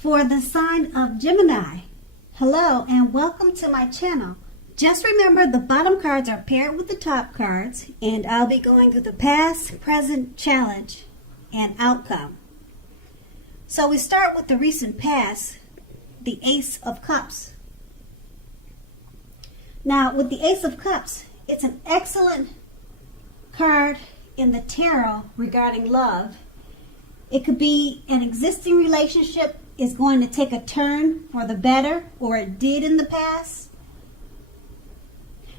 for the sign of Gemini. Hello and welcome to my channel. Just remember the bottom cards are paired with the top cards, and I'll be going through the past, present, challenge, and outcome. So we start with the recent past, the Ace of Cups. Now with the Ace of Cups, it's an excellent card in the tarot regarding love. It could be an existing relationship is going to take a turn for the better, or it did in the past.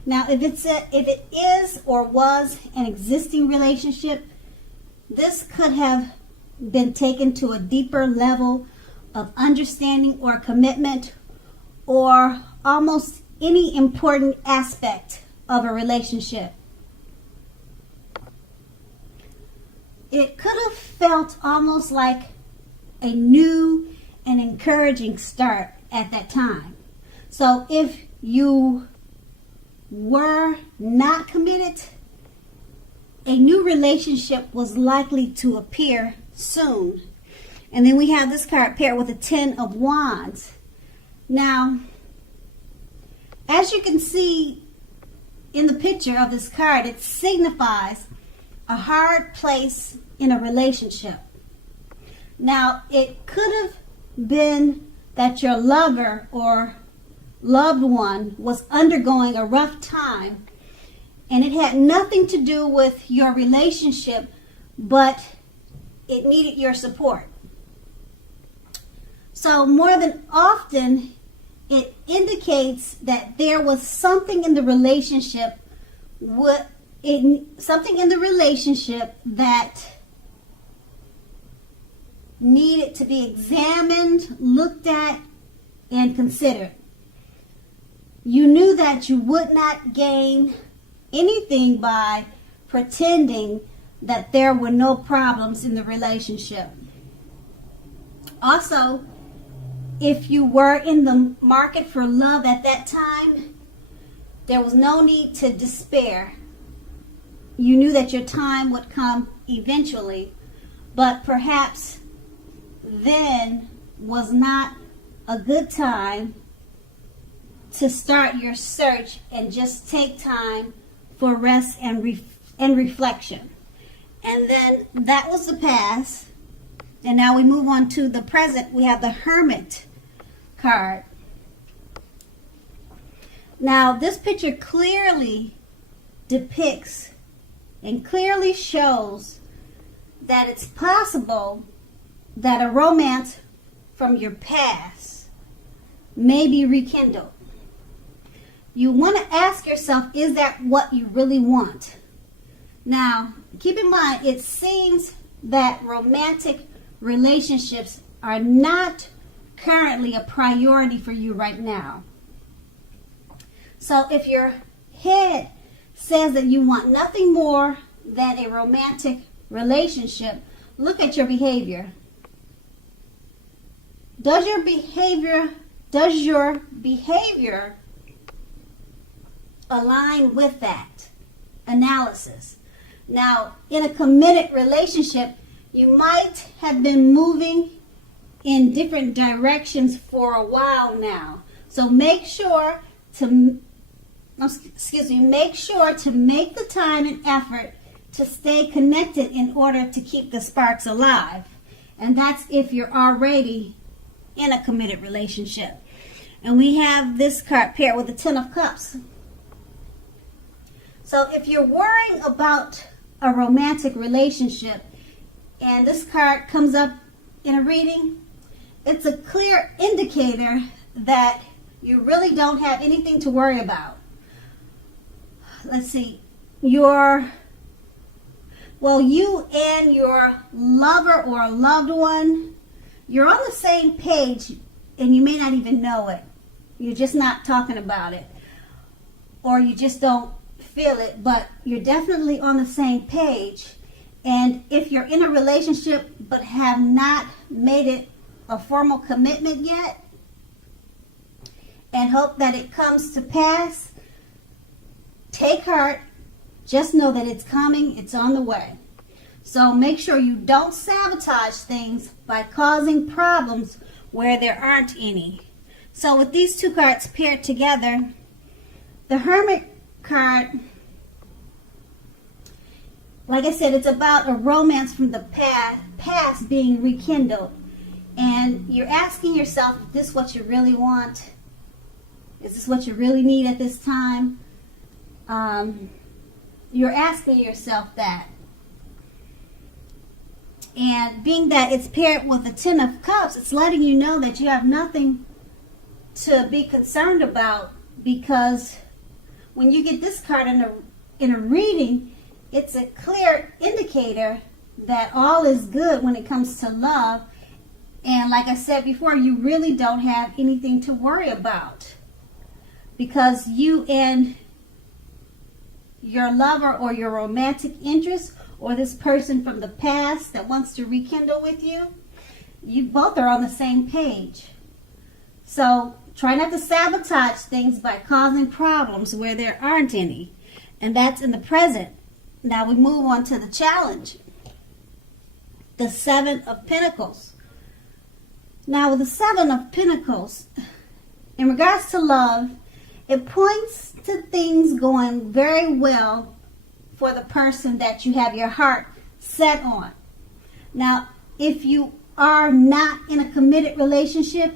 Now, if it is or was an existing relationship, this could have been taken to a deeper level of understanding or commitment, or almost any important aspect of a relationship. It could have felt almost like a new and encouraging start at that time. So if you were not committed, a new relationship was likely to appear soon. And then we have this card paired with the Ten of Wands. Now, as you can see in the picture of this card, it signifies a hard place in a relationship. Now, it could have been that your lover or loved one was undergoing a rough time, and it had nothing to do with your relationship, but it needed your support. So that there was something in the relationship that needed to be examined, looked at, and considered. You knew that you would not gain anything by pretending that there were no problems in the relationship. Also, if you were in the market for love at that time, there was no need to despair. You knew that your time would come eventually, but perhaps then was not a good time to start your search and just take time for rest and reflection. And then that was the past. And now we move on to the present. We have the Hermit card. Now this picture clearly depicts and clearly shows that it's possible that a romance from your past may be rekindled. You want to ask yourself, is that what you really want? Now, keep in mind, it seems that romantic relationships are not currently a priority for you right now. So if your head says that you want nothing more than a romantic relationship, look at your behavior. Does your behavior align with that analysis? Now, in a committed relationship, you might have been moving in different directions for a while now. So make sure to make the time and effort to stay connected in order to keep the sparks alive. And that's if you're already in a committed relationship. And we have this card paired with the Ten of Cups. So if you're worrying about a romantic relationship and this card comes up in a reading, it's a clear indicator that you really don't have anything to worry about. Let's see. You and your lover or loved one, you're on the same page and you may not even know it. You're just not talking about it, or you just don't feel it, but you're definitely on the same page. And if you're in a relationship but have not made it a formal commitment yet and hope that it comes to pass, take heart. Just know that it's coming, it's on the way. So make sure you don't sabotage things by causing problems where there aren't any. So with these two cards paired together, the Hermit card, like I said, it's about a romance from the past being rekindled. And you're asking yourself, is this what you really want? Is this what you really need at this time? You're asking yourself that. And being that it's paired with the Ten of Cups, it's letting you know that you have nothing to be concerned about, because when you get this card in a reading, it's a clear indicator that all is good when it comes to love. And like I said before, you really don't have anything to worry about, because you and your lover or your romantic interest or this person from the past that wants to rekindle with you, you both are on the same page. So try not to sabotage things by causing problems where there aren't any. And that's in the present. Now we move on to the challenge. The Seven of Pentacles. Now with the Seven of Pentacles, in regards to love, it points to things going very well for the person that you have your heart set on. Now, if you are not in a committed relationship,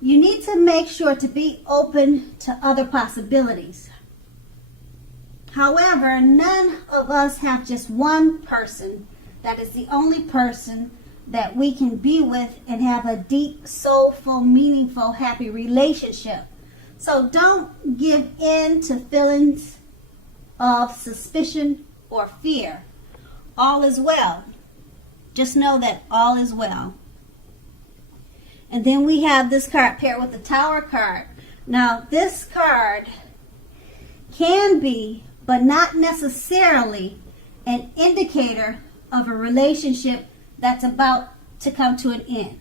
you need to make sure to be open to other possibilities. However, none of us have just one person that is the only person that we can be with and have a deep, soulful, meaningful, happy relationship. So don't give in to feelings of suspicion or fear. All is well. Just know that all is well. And then we have this card paired with the Tower card. Now this card can be, but not necessarily, an indicator of a relationship that's about to come to an end.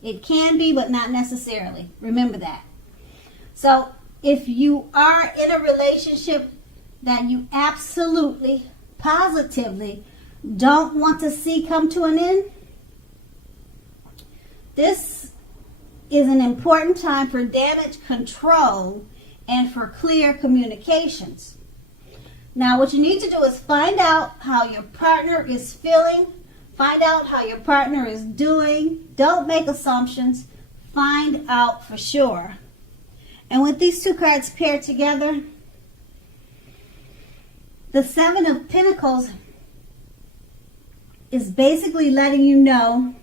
It can be, but not necessarily. Remember that. So if you are in a relationship that you absolutely, positively don't want to see come to an end, this is an important time for damage control and for clear communications. Now what you need to do is find out how your partner is feeling. Find out how your partner is doing. Don't make assumptions. Find out for sure. And with these two cards paired together, the Seven of Pentacles is basically letting you know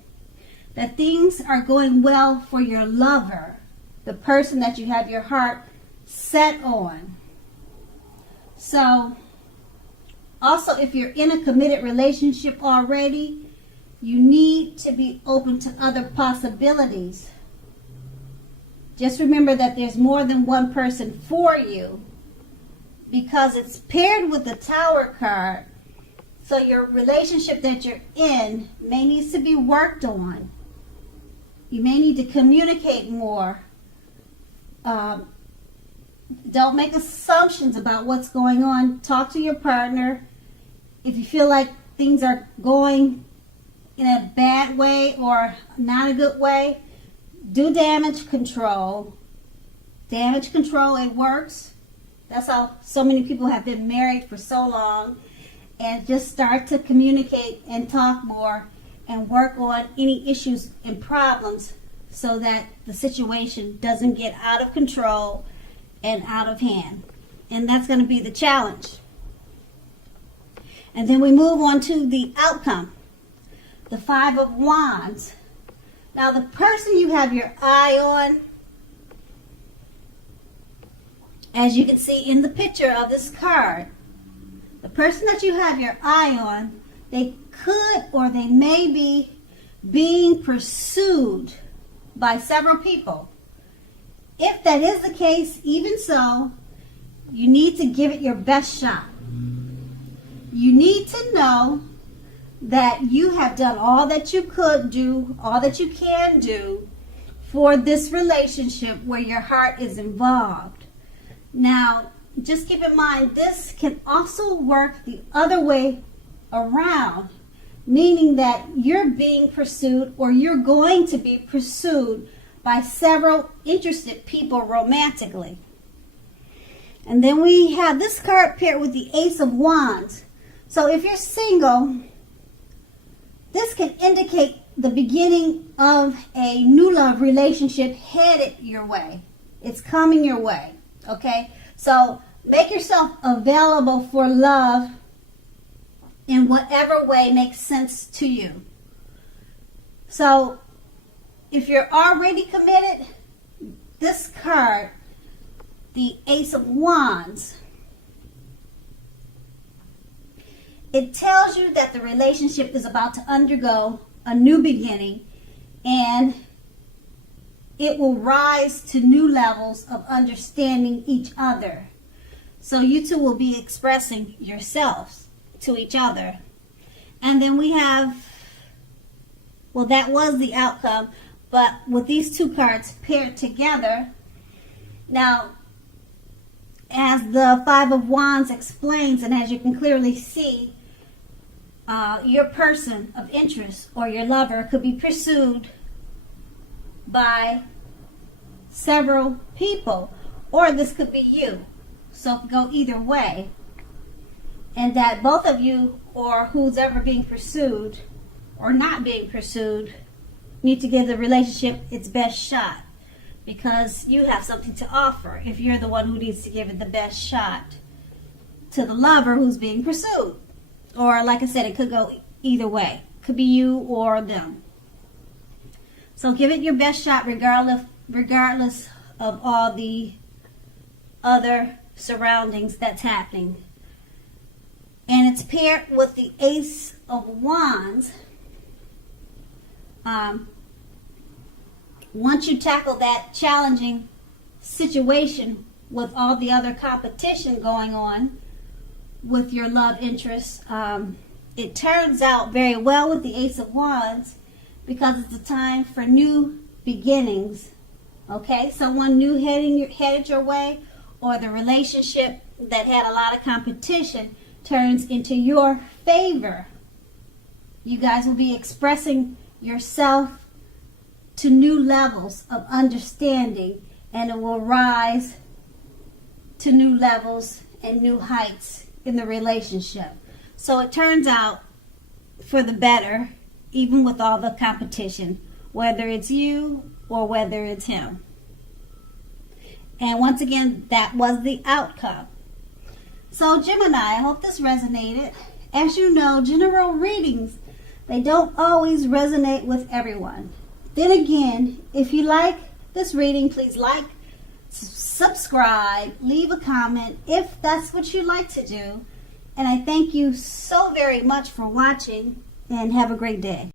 that things are going well for your lover, the person that you have your heart set on. So, also if you're in a committed relationship already, you need to be open to other possibilities. Just remember that there's more than one person for you, because it's paired with the Tower card. So your relationship that you're in may need to be worked on. You may need to communicate more. Don't make assumptions about what's going on. Talk to your partner. If you feel like things are going in a bad way or not a good way, do damage control. Damage control, it works. That's how so many people have been married for so long. And just start to communicate and talk more and work on any issues and problems so that the situation doesn't get out of control and out of hand. And that's going to be the challenge. And then we move on to the outcome. The Five of Wands. Now the person you have your eye on, as you can see in the picture of this card, the person that you have your eye on, they could or they may be being pursued by several people. If that is the case, even so, you need to give it your best shot. You need to know that you have done all that you could do, all that you can do for this relationship where your heart is involved. Now, just keep in mind, this can also work the other way around. meaning that you're being pursued or you're going to be pursued by several interested people romantically. And then we have this card paired with the Ace of Wands. So if you're single, this can indicate the beginning of a new love relationship headed your way. It's coming your way, okay? So make yourself available for love in whatever way makes sense to you. So if you're already committed, this card, the Ace of Wands, it tells you that the relationship is about to undergo a new beginning, and it will rise to new levels of understanding each other. So you two will be expressing yourselves to each other. And then we have, well, that was the outcome, but with these two cards paired together, now, as the Five of Wands explains, and as you can clearly see, your person of interest or your lover could be pursued by several people, or this could be you. So it could go either way. And that both of you, or who's ever being pursued or not being pursued, need to give the relationship its best shot, because you have something to offer if you're the one who needs to give it the best shot to the lover who's being pursued. Or like I said, it could go either way. Could be you or them. So give it your best shot regardless of all the other surroundings that's happening. And it's paired with the Ace of Wands. Once you tackle that challenging situation with all the other competition going on with your love interest, it turns out very well with the Ace of Wands, because it's a time for new beginnings. Okay, someone new headed your way, or the relationship that had a lot of competition turns into your favor. You guys will be expressing yourself to new levels of understanding, and it will rise to new levels and new heights in the relationship. So it turns out for the better, even with all the competition, whether it's you or whether it's him. And once again, that was the outcome. So Gemini, I hope this resonated. As you know, general readings, they don't always resonate with everyone. Then again, if you like this reading, please like, subscribe, leave a comment if that's what you like to do. And I thank you so very much for watching, and have a great day.